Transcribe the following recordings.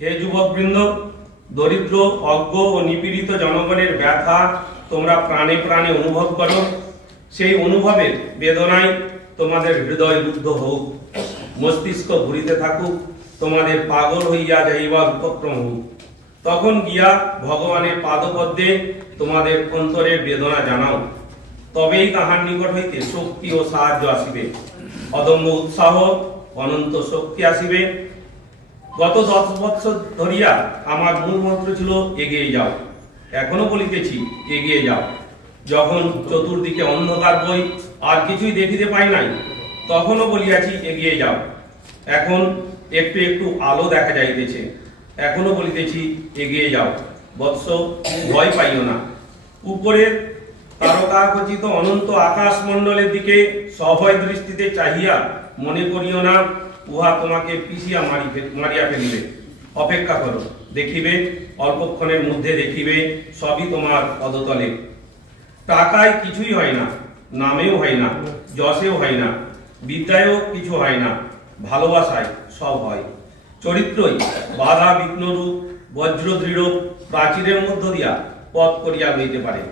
হে যুবকবৃন্দ, দরিদ্র, অজ্ঞ ও নিপীড়িত জনগণের ব্যথা তোমরা প্রাণে প্রাণে অনুভব করো। সেই অনুভবের বেদনায় তোমাদের হৃদয় রুদ্ধ হোক, মস্তিষ্ক ঘুরিতে থাকুক, তোমাদের পাগল হইয়া যাইবার উপক্রম হোক। তখন গিয়া ভগবানের পাদপদ্মে তোমাদের অন্তরের বেদনা জানাও, তবেই তাহার নিকট হইতে শক্তি ও সাহায্য আসিবে, অদম্য উৎসাহ, অনন্ত শক্তি আসিবে। গত 10 বৎসর ধরিয়া আমার মূল মন্ত্র ছিল এগিয়ে যাও। এখনো বলিতেছি এগিয়ে যাও। যখন চতুর্দিকে অন্ধকার বই আর কিছুই দেখিতে পাই নাই, তখনও বলিয়াছি এগিয়ে যাও। এখন একটু একটু আলো দেখা যাইতেছে, এখনো বলিতেছি এগিয়ে যাও। বৎস, ভয় পাইও না। উপরে তারকাখচিত অনন্ত আকাশ মণ্ডলের দিকে সভয় দৃষ্টিতে চাহিয়া মনে করিও না উহা তোমাকে পিছিয়া মারিয়া ফেলিবে। অপেক্ষা করো, দেখিবে অল্পক্ষণের মধ্যে দেখিবে সবই তোমার পদতলে। টাকায় কিছুই হয় না, নামেও হয় না, যশেও হয় না, বিদ্যায়ও কিছু হয় না, ভালোবাসায় সব হয়। চরিত্রই বাধা বিঘ্নরূপ বজ্রদৃঢ় প্রাচীরের মধ্য দিয়া পথ করিয়া লইতে পারে।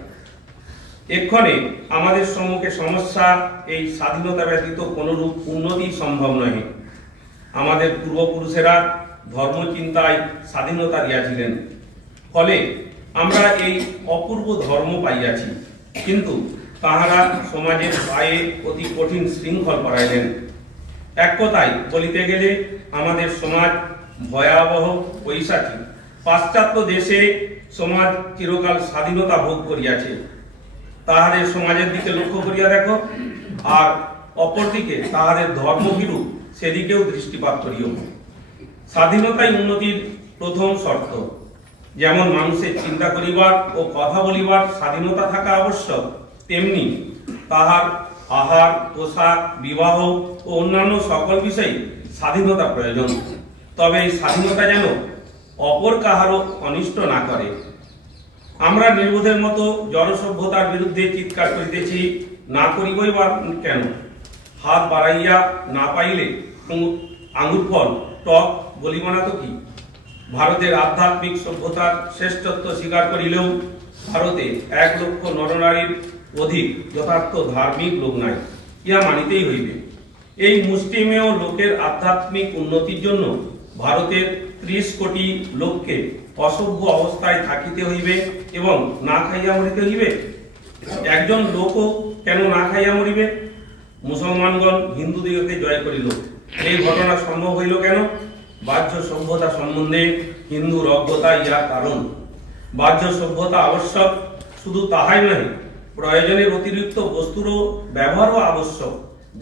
এক্ষণে আমাদের সম্মুখে সমস্যা, এই স্বাধীনতা ব্যতীত কোনরূপ উন্নতি সম্ভব নহে। আমাদের পূর্বপুরুষেরা ধর্মচিন্তায় স্বাধীনতা দিয়াছিলেন, ফলে আমরা এই অপূর্ব ধর্ম পাইয়াছি। কিন্তু তাহারা সমাজের পায়ে অতি কঠিন শৃঙ্খল করাইলেন। এক কথায় বলিতে গেলে আমাদের সমাজ ভয়াবহ পৈশাচী। পাশ্চাত্য দেশে সমাজ চিরকাল স্বাধীনতা ভোগ করিয়াছে, তাহাদের সমাজের দিকে লক্ষ্য করিয়া দেখো, আর অপরদিকে তাহাদের ধর্মভীরু সেদিকেও দৃষ্টিপাত করিও। স্বাধীনতাই উন্নতির প্রথম শর্ত। যেমন মানুষের চিন্তা করিবার ও কথা বলিবার স্বাধীনতা থাকা আবশ্যক, তেমনি তাহার আহার, পোশাক, বিবাহ ও অন্যান্য সকল বিষয়ে স্বাধীনতা প্রয়োজন। তবে এই স্বাধীনতা যেন অপর কাহারও অনিষ্ট না করে। আমরা নির্বোধের মতো জড় সভ্যতার বিরুদ্ধে চিৎকার করিতেছি, না করিবই বা কেন? হাত বাড়াইয়া না পাইলে আঙুর ফল টক বলিব না তো কি? ভারতের আধ্যাত্মিক সভ্যতার শ্রেষ্ঠত্ব স্বীকার করিলেও ভারতে 1 লক্ষ নরনারীর অধিক যথার্থ ধার্মিক লোক নাই, ইহা মানিতেই হইবে। এই মুষ্টিমেয় লোকের আধ্যাত্মিক উন্নতির জন্য ভারতের 30 কোটি লোককে অসভ্য অবস্থায় থাকিতে হইবে এবং না খাইয়া মরিতে হইবে। একজন লোকও কেন না খাইয়া মরিবে? মুসলমানগণ হিন্দুদিগকে জয় করিল, এই ঘটনা সম্ভব হইল কেন? বাহ্য সভ্যতা সম্বন্ধে হিন্দুর অজ্ঞতা ইহার কারণ। বাহ্য সভ্যতা আবশ্যক, শুধু তাহাই নহে, প্রয়োজনের অতিরিক্ত বস্তুরও ব্যবহারও আবশ্যক,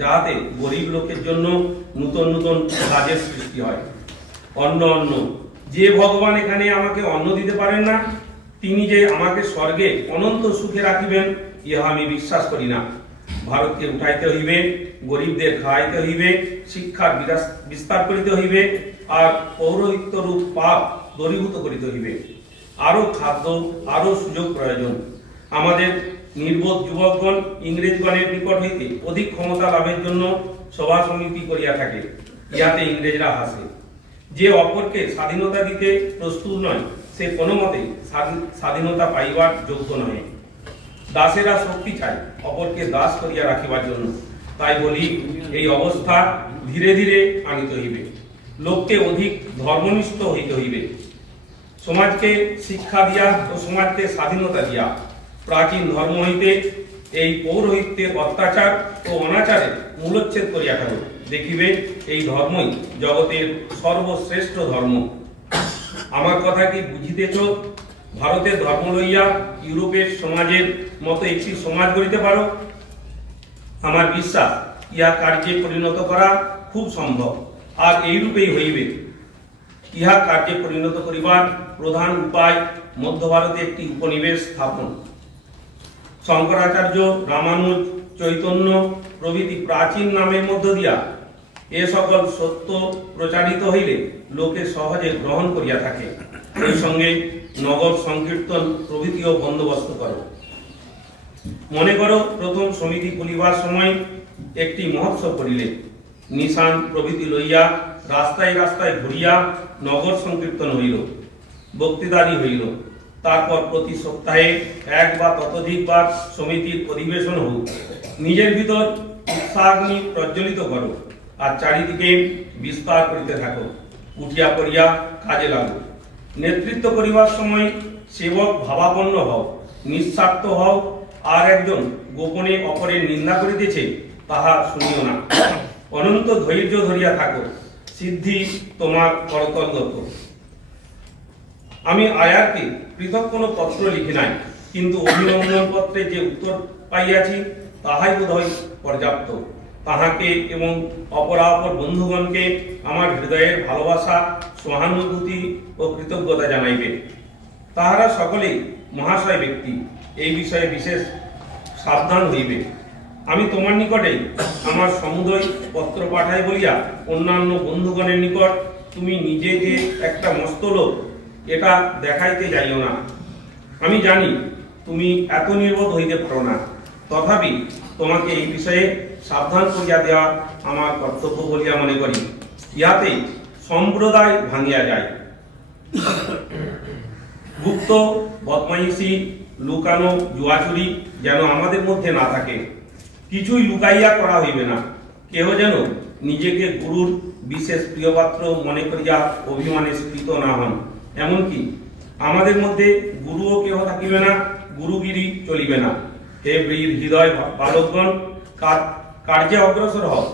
যাহাতে গরিব লোকের জন্য নূতন নূতন কাজের সৃষ্টি হয়। অন্ন, যে ভগবান এখানে আমাকে অন্ন দিতে পারেন না, তিনি যে আমাকে স্বর্গে অনন্ত সুখে রাখিবেন, ইহা আমি বিশ্বাস করি না। ভারতকে উঠাইতে হইবে, গরিবদের খাওয়াইতে হইবে, শিক্ষার বিস্তার করিতে হইবে, আর পৌরোহিত্য রূপ পাপ দূরীভূত করিতে হইবে। আরো খাদ্য, আরো সুযোগ প্রয়োজন। আমাদের নির্বোধ যুবকগণ ইংরেজগণের নিকট হইতে অধিক ক্ষমতা লাভের জন্য সভা সমিতি করিয়া থাকে, ইহাতে ইংরেজরা হাসে। যে অপরকে স্বাধীনতা দিতে প্রস্তুত নয়, সে কোনো মতেই স্বাধীনতা পাইবার যোগ্য নয়। দাসেরা শক্তি চায় অপরকে দাস করিয়া রাখিবার জন্য। তাই বলি, এই অবস্থা ধীরে ধীরে আনিতে হইবে। লোককে অধিক ধর্মনিষ্ঠ হইতে হইবে। সমাজকে শিক্ষা দিয়া ও সমাজকে স্বাধীনতা দিয়া প্রাচীন ধর্ম হইতে এই পৌরোহিত্যের অত্যাচার ও অনাচারের মূলোচ্ছেদ করিয়া ফেল। দেখিবে এই ধর্মই জগতের সর্বশ্রেষ্ঠ ধর্ম। আমার কথা কি বুঝিতেছ? ভারতের ধর্ম লইয়া ইউরোপের সমাজের মতো একটি সমাজ গড়িতে পারো? আমার বিশ্বাস ইহা কার্যে পরিণত করা খুব সম্ভব, আর এইরূপেই হইবে। ইহা কার্যে পরিণত করিবার প্রধান উপায় মধ্য ভারতে একটি উপনিবেশ স্থাপন। শঙ্করাচার্য, রামানুজ, চৈতন্য প্রভৃতি প্রাচীন নামের মধ্য দিয়া এ সকল সত্য প্রচারিত হইলে লোকে সহজে গ্রহণ করিয়া থাকে। এই সঙ্গে নগর সংকীর্তন প্রভৃতিও বন্দোবস্ত করো। মনে করো, প্রথম সমিতি খুলিবার সময় একটি মহোৎসব করিলে, নিশান প্রভৃতি লইয়া রাস্তায় রাস্তায় ঘুরিয়া নগর সংকীর্তন হইল, বক্তৃতাদি হইল। তারপর প্রতি সপ্তাহে এক বা ততোধিকবার সমিতির অধিবেশন হোক। নিজের ভিতর উৎসাহাগ্নি প্রজ্বলিত করো আর চারিদিকে বিস্তার করিতে থাকো। উঠিয়া পড়িয়া কাজে লাগো। নেতৃত্ব করিবার সময় সেবক ভাবাপন্ন হও, নিঃস্বার্থ হও, আর একজন গোপনে অপরের নিন্দা করিতেছে তাহা শুনিও না। অনন্ত ধৈর্য ধরিয়া থাকো, সিদ্ধি তোমার করতলগত। আমি আয়ারকে পৃথক কোনো পত্র লিখি নাই, কিন্তু অভিনন্দন পত্রে যে উত্তর পাইয়াছি তাহাই বোধহয় পর্যাপ্ত। তাহাকে এবং অপরাপর বন্ধুগণকে আমার হৃদয়ের ভালোবাসা, সহানুভূতি ও কৃতজ্ঞতা জানাইবে। তাহারা সকলেই মহাশয় ব্যক্তি, এই বিষয়ে বিশেষ সাবধান হইবে। আমি তোমার নিকটে আমার সমুদয় পত্র পাঠাই বলিয়া অন্যান্য বন্ধুগণের নিকট তুমি নিজে যে একটা মস্ত লোক এটা দেখাইতে যাইও না। আমি জানি তুমি এত নির্বোধ হইতে পারো না, তথাপি তোমাকে এই বিষয়ে সাবধান করিয়া দেওয়া আমার কর্তব্য বলিয়া মনে করি। ইহাতে সম্প্রদায় ভাঙিয়া যায়। গুপ্ত বদমাইশি, লুকানো জুয়াচুরি যেন আমাদের মধ্যে না থাকে। কিছুই লুকাইয়া করা হইবে না। কেহ যেন নিজেকে গুরুর বিশেষ প্রিয়পাত্র মনে করিয়া অভিমানে স্ফীত না হন। এমনকি আমাদের মধ্যে গুরুও কেহ থাকিবে না, গুরুগিরি চলিবে না। হে বীর হৃদয় বালকগণ, কার্যে অগ্রসর হও।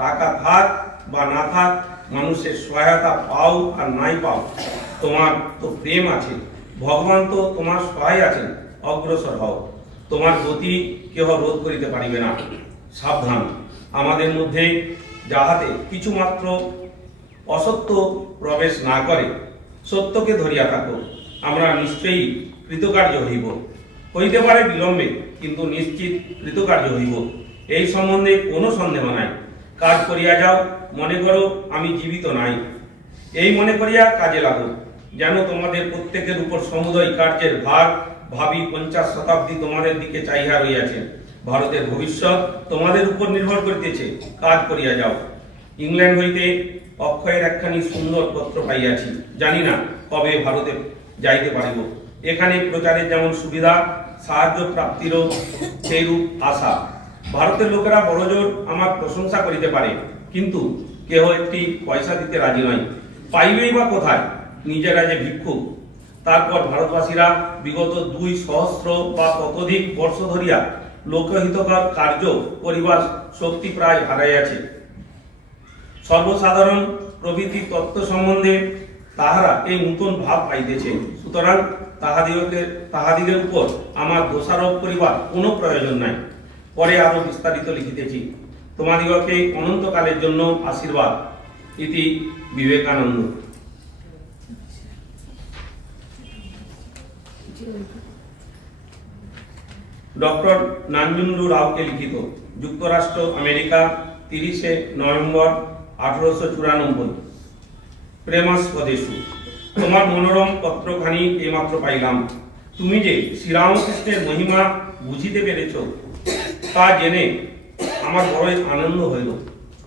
টাকা থাক বা না থাক, মানুষের সহায়তা পাও আর নাই পাও, তোমার তো প্রেম আছে, ভগবান তো তোমার সহায় আছেন। অগ্রসর হও, তোমার গতি কেহ রোধ করিতে পারিবে না। সাবধান, আমাদের মধ্যে যাহাতে কিছু মাত্র অসত্য প্রবেশ না করে, সত্যকে ধরিয়া থাকো। আমরা নিশ্চয়ই কৃতকার্য হইব, হইতে পারে বিলম্বে, কিন্তু নিশ্চিত কৃতকার্য হইব, এই সম্বন্ধে কোনো সন্দেহ নাই। কাজ করিয়া যাও, মনে করো আমি জীবিত নাই, এই মনে করিয়া কাজে লাগো। যেন তোমাদের প্রত্যেকের উপর সমুদয় কার্যের ভার, ভাবি 50 শতাব্দী তোমাদের দিকে চাহিয়া রইয়াছে। ভারতের ভবিষ্যৎ তোমাদের উপর নির্ভর করিতেছে। কাজ করিয়া যাও। ইংল্যান্ড হইতে অক্ষয়ের একখানি সুন্দর পত্র পাইয়াছি, জানি না কবে ভারতে যাইতে পারিব। এখানে প্রচারের যেমন সুবিধা, সাহায্য প্রাপ্তিরও সেইরূপ আশা। ভারতের লোকেরা বড়জোর আমার প্রশংসা করিতে পারে, কিন্তু কেহ একটি পয়সা দিতে রাজি নয়। পাইবেই বা কোথায়? নিজেরা যে ভিক্ষুক। তারপর ভারতবাসীরা বিগত 2 সহস্র বা ততোধিক বর্ষ ধরিয়া লোকহিতকর কার্য করিবার শক্তি প্রায় হারাইয়াছে। সর্বসাধারণ প্রভৃতি তত্ত্ব সম্বন্ধে তাহারা এই নূতন ভাব পাইতেছে। সুতরাং তাহাদিগের উপর আমার দোষারোপ করিবার কোনো প্রয়োজন নাই। পরে আরো বিস্তারিত লিখিতেছি। তোমাদিগকে অনন্তকালের জন্য আশীর্বাদ। ইতি বিবেকানন্দ। ডক্টর নাঞ্জুন্ডু রাওকে লিখিত, যুক্তরাষ্ট্র আমেরিকা, 30শে নভেম্বর 1894। প্রেমাস্পদেশু। তোমার মনোরম পত্রখানি এইমাত্র পাইলাম। তুমি যে শ্রীরামকৃষ্ণের মহিমা বুঝিতে পেরেছ তা জেনে আমার বড়ই আনন্দ হইল।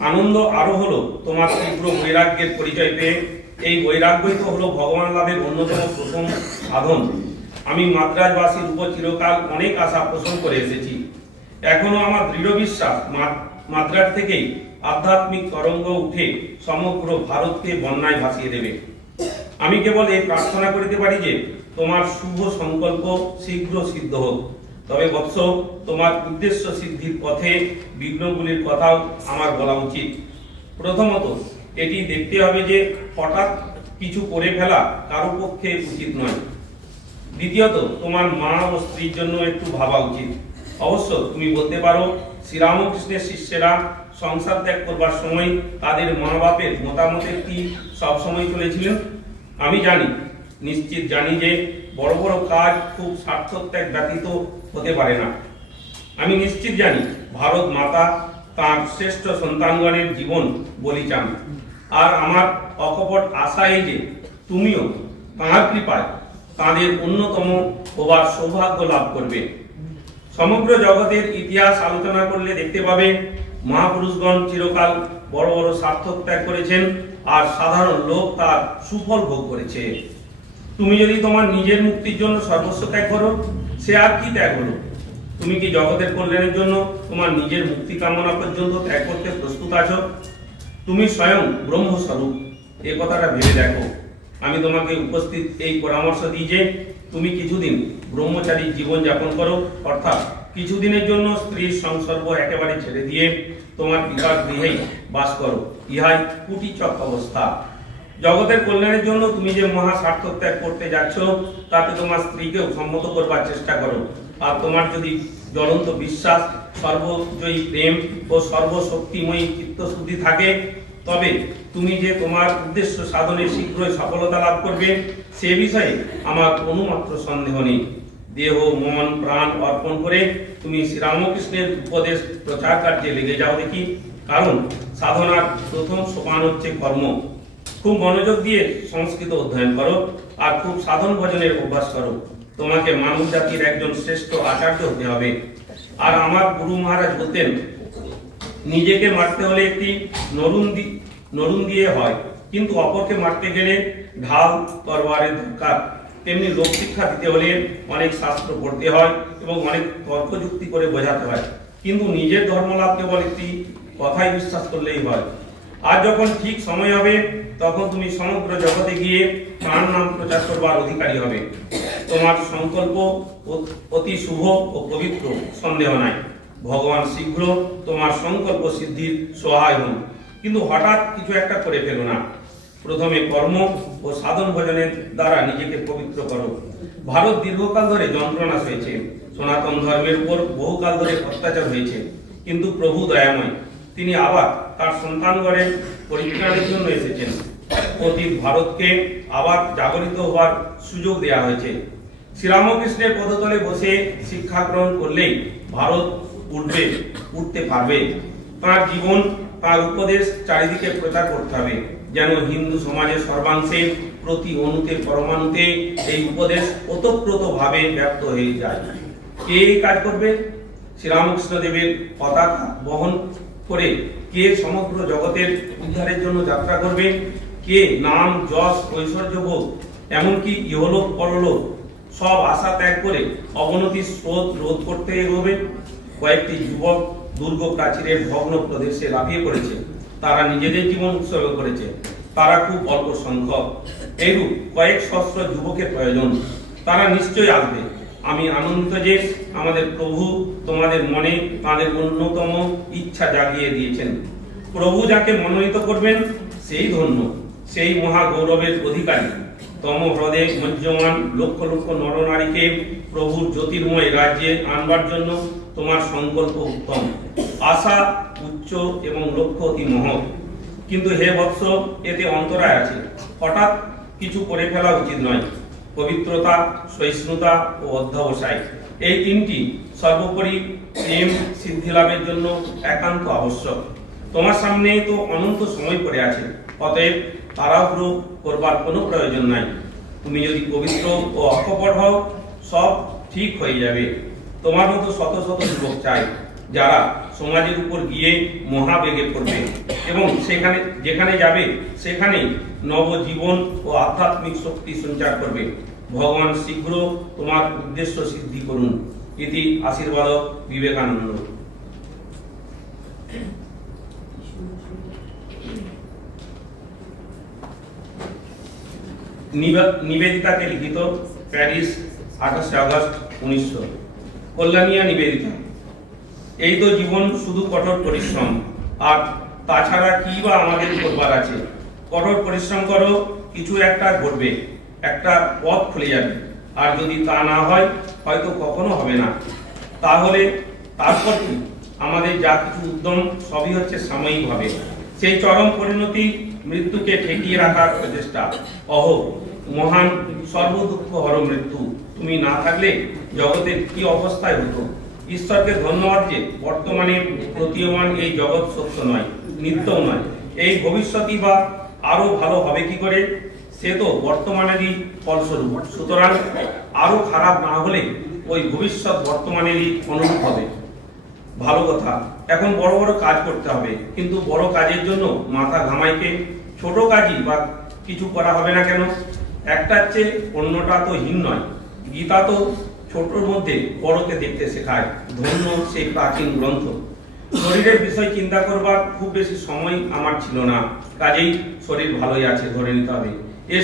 আনন্দ আরো হলো তোমার তীব্র বৈরাগ্যের পরিচয় পেয়ে। এই বৈরাগ্যই তো হলো ভগবান লাভের অন্যতম প্রথম সাধন। আমি মাদ্রাজবাসীর উপর চিরকাল অনেক আশা পোষণ করে এসেছি। এখনো আমার দৃঢ় বিশ্বাস মাদ্রাজ থেকেই আধ্যাত্মিক তরঙ্গ উঠে সমগ্র ভারতকে বন্যায় ভাসিয়ে দেবে। আমি কেবল এই প্রার্থনা করিতে পারি যে তোমার শুভ সংকল্প শীঘ্র সিদ্ধ হোক। তবে বৎস, তোমার উদ্দেশ্য সিদ্ধির পথে বিঘ্নগুলির কথাও আমার বলা উচিত। প্রথমত, এটি দেখতে হবে যে হঠাৎ কিছু করে ফেলা কারো পক্ষে উচিত নয়। দ্বিতীয়ত, তোমার মা ও স্ত্রীর জন্য একটু ভাবা উচিত। অবশ্য তুমি বলতে পারো, শ্রীরামকৃষ্ণের শিষ্যেরা সংসার ত্যাগ করবার সময় তাদের মা বাপের মতামতের কি সবসময় চলেছিলেন? আমি জানি, নিশ্চিত জানি যে বড় বড় কাজ খুব স্বার্থত্যাগ ব্যতীত হতে পারে না। আমি নিশ্চিত জানি ভারত মাতা তাঁর শ্রেষ্ঠ সন্তানগণের জীবন বলি চান। আর আমার অকপট আশা এই যে তুমিও তাঁর কৃপায় তাঁদের অন্যতম হবার সৌভাগ্য লাভ করবে। সমগ্র জগতের ইতিহাস আলোচনা করলে দেখতে পাবে মহাপুরুষগণ চিরকাল বড় বড় সার্থক ত্যাগ করেছেন, আর সাধারণ লোক তার সুফল ভোগ করেছে। তুমি যদি তোমার নিজের মুক্তির জন্য সর্বস্ব ত্যাগ করো, সে আর কি ত্যাগ হলো? তুমি কি জগতের কল্যাণের জন্য তোমার নিজের মুক্তি কামনা পর্যন্ত ত্যাগ করতে প্রস্তুত আছো? তুমি স্বয়ং ব্রহ্মস্বরূপ, এই কথাটা ভেবে দেখো। আমি তোমাকে উপস্থিত এই পরামর্শ দিই যে তুমি কিছুদিন ব্রহ্মচারী জীবন যাপন করো, অর্থাৎ কিছুদিনের জন্য স্ত্রীর সংসর্গ একেবারে ছেড়ে দিয়ে তোমার পিতার গৃহেই বাস করো। ইহাই কুটিচক অবস্থা। জগতের কল্যাণের জন্য তুমি যে মহা সার্থক ত্যাগ করতে যাচ্ছ, তাতে তোমার স্ত্রীকেও সম্মত করবার চেষ্টা করো। আর তোমার যদি জ্বলন্ত বিশ্বাস, সর্বজয়ী প্রেম ও সর্বশক্তিময়ী চিত্তশুদ্ধি থাকে, তবে তুমি যে তোমার উদ্দেশ্য সাধনে শীঘ্রই সফলতা লাভ করবে, সে বিষয়ে আমার অনুমাত্র সন্দেহ নেই। দেহ, মন, প্রাণ অর্পণ করে তুমি শ্রীরামকৃষ্ণের উপদেশ প্রচার কার্যে লেগে যাও দেখি। কারণ সাধনার প্রথম সোপান হচ্ছে কর্ম। খুব মনোযোগ দিয়ে সংস্কৃত অধ্যয়ন করো, আর খুব সাধন ভজনের অভ্যাস করো। তোমাকে মানব জাতির একজন শ্রেষ্ঠ আচার্য হতে হবে। আর আমার গুরু মহারাজ বলতেন, নিজেকে মারতে হলে একটি নরুন দিয়ে হয়, কিন্তু অপরকে মারতে গেলে ঢাল তরবারের দরকার। তেমনি লোক শিক্ষা দিতে হলে অনেক শাস্ত্র পড়তে হয় এবং অনেক তর্ক যুক্তি করে বোঝাতে হয়, কিন্তু নিজের ধর্মলাভ কেবল একটি কথাই বিশ্বাস করলেই হয়। আর যখন ঠিক সময় হবে, তখন তুমি সমগ্র জগতে গিয়ে তাঁর নাম প্রচার করবার অধিকারী হবে। তোমার সংকল্প অতি শুভ ও পবিত্র, সন্দেহ নাই। ভগবান শীঘ্র তোমার সংকল্প সিদ্ধির সহায় হন, কিন্তু হঠাৎ কিছু একটা করে ফেলো না। প্রথমে কর্ম ও সাধন ভজনের দ্বারা নিজেকে পবিত্র করো। ভারত দীর্ঘকাল ধরে যন্ত্রণা সয়েছে, সনাতন ধর্মের উপর বহুকাল ধরে অত্যাচার হয়েছে, কিন্তু প্রভু দয়াময়, তিনি আবার তার সন্তানগণের পরিত্রাণের জন্য এসেছেন। অতীত ভারতকে আবার জাগরিত হওয়ার সুযোগ দেয়া হয়েছে। শ্রীরামকৃষ্ণের পদতলে বসে শিক্ষা গ্রহণ করলেই ভারত উঠতে পারবে। তার জীবন, তার উপদেশ চারিদিকে প্রচার করতে হবে, যেন হিন্দু সমাজের সর্বাংশে, প্রতি অণুতে পরমাণুতে এই উপদেশ ওতপ্রোত ভাবে ব্যাপ্ত হয়ে যায়। কে এই কাজ করবে? শ্রীরামকৃষ্ণ দেবের পতাকা বহন করে কে সমগ্র জগতের উদ্ধারের জন্য যাত্রা করবে? কে নাম, যশ, ঐশ্বর্য ভোগ, এমনকি ইহলোক পরলোক সব আশা ত্যাগ করে অবনতির স্রোত রোধ করতে এগোবে? কয়েকটি যুবক দুর্গ প্রাচীরের ভগ্ন প্রদেশে লাফিয়ে পড়েছে। তারা নিজেদের জীবন উৎসর্গ করেছে। তারা খুব অল্প সংখ্যক। এইরূপ কয়েক সহস্র যুবকের প্রয়োজন। তারা নিশ্চয়ই আসবে। আমি আনন্দিত যে আমাদের প্রভু তোমাদের মনে তাদের অন্যতম ইচ্ছা জাগিয়ে দিয়েছেন। প্রভু যাকে মনোনীত করবেন সেই ধন্য, সেই মহা গৌরবের অধিকারী। তম হ্রদে মজ্জমান লক্ষ লক্ষ নরনারীকে প্রভুর জ্যোতির্ময় রাজ্যে আনবার জন্য তোমার সংকল্প উত্তম, আশা উচ্চ এবং লক্ষ্য অতি মহৎ। কিন্তু হে বৎস, এতে অন্তরায় আছে। হঠাৎ কিছু করে ফেলা উচিত নয়। পবিত্রতা, সহিষ্ণুতা ও অধ্যবসায়, এই তিনটি সর্বোপরি প্রেম সিদ্ধি লাভের জন্য একান্ত আবশ্যক। তোমার সামনে তো অনন্ত সময় পড়ে আছে, অতএব তাড়াহুড়ো করবার কোনো প্রয়োজন নাই। তুমি যদি পবিত্র ও অকপট হও, সব ঠিক হয়ে যাবে। তোমার মতো শত শত যুবক চাই, যারা সমাজের উপর গিয়ে মহাবেগে পড়বে এবং যেখানে যাবে সেখানে নবজীবন ও আধ্যাত্মিক শক্তি সঞ্চার করবে। ভগবান শীঘ্র তোমার উদ্দেশ্য সিদ্ধি করুন। ইতি আশীর্বাদ বিবেকানন্দ। নিবেদিতাকে লিখিত, প্যারিস, 28 আগস্ট 1900। কল্যাণিয়া নিবেদিতা। এই তো জীবন, শুধু কঠোর পরিশ্রম, আর তাছাড়া কি বা আমাদের করবার আছে? কঠোর পরিশ্রম করো, কিছু একটা ঘটবে, একটা পথ খুলে যাবে। আর যদি তা না হয়, হয়তো কখনো হবে না। তাহলে তারপর কি? আমাদের যা কিছু উদ্যম সবই হচ্ছে সাময়িক ভাবে। সেই চরম পরিণতি মৃত্যুকে ঠেকিয়ে রাখার প্রচেষ্টা। অহো মহান সর্বদুঃখ হর মৃত্যু, তুমি না থাকলে জগতের কি অবস্থায় হতো? ঈশ্বরকে ধন্যবাদ যে বর্তমানে প্রতীয়মান এই জগৎ সত্য নয়, নিত্যও নয়। এই ভবিষ্যৎই বা আরো ভালো হবে কি করে? সে তো বর্তমানেরই ফলস্বরূপ। সুতরাং আরো খারাপ না হলে ওই ভবিষ্যৎ বর্তমানেরই অনুরূপ হবে। ভালো কথা, এখন বড় বড় কাজ করতে হবে, কিন্তু বড় কাজের জন্য মাথা ঘামাইকে ছোট কাজই বা কিছু করা হবে না কেন? একটার চেয়ে অন্যটা তো হীন নয়। গীতা তো ছোটর মধ্যে বড়কে দেখতে শেখায়। ধন্য সেই প্রাচীন গ্রন্থ। শরীরের বিষয় চিন্তা করবার খুব বেশি সময় আমার ছিল না, কাজেই শরীর ভালোই আছে ধরে নিতে হবে। এ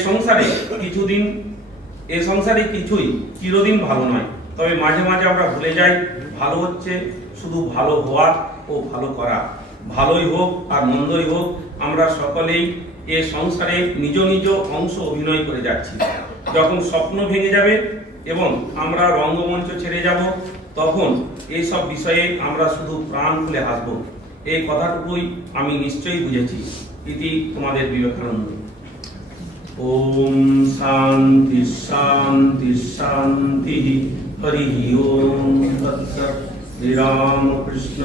সংসারে কিছুই চিরদিন ভালো নয়, তবে মাঝে মাঝে আমরা ভুলে যাই ভালো হচ্ছে শুধু ভালো হওয়া ও ভালো করা। ভালোই হোক আর মন্দই হোক, আমরা সকলেই এ সংসারে নিজ নিজ অংশ অভিনয় করে যাচ্ছি। যখন স্বপ্ন ভেঙে যাবে এবং আমরা রঙ্গমঞ্চ ছেড়ে যাব, তখন এইসব বিষয়ে আমরা শুধু প্রাণ খুলে হাসব। এই কথাটুকুই আমি নিশ্চয়ই বুঝেছি। ইতি তোমাদের বিবেকানন্দ। ওম শান্তি শান্তি শান্তি। হরি ওম তৎসৎ। শ্রীরামকৃষ্ণ।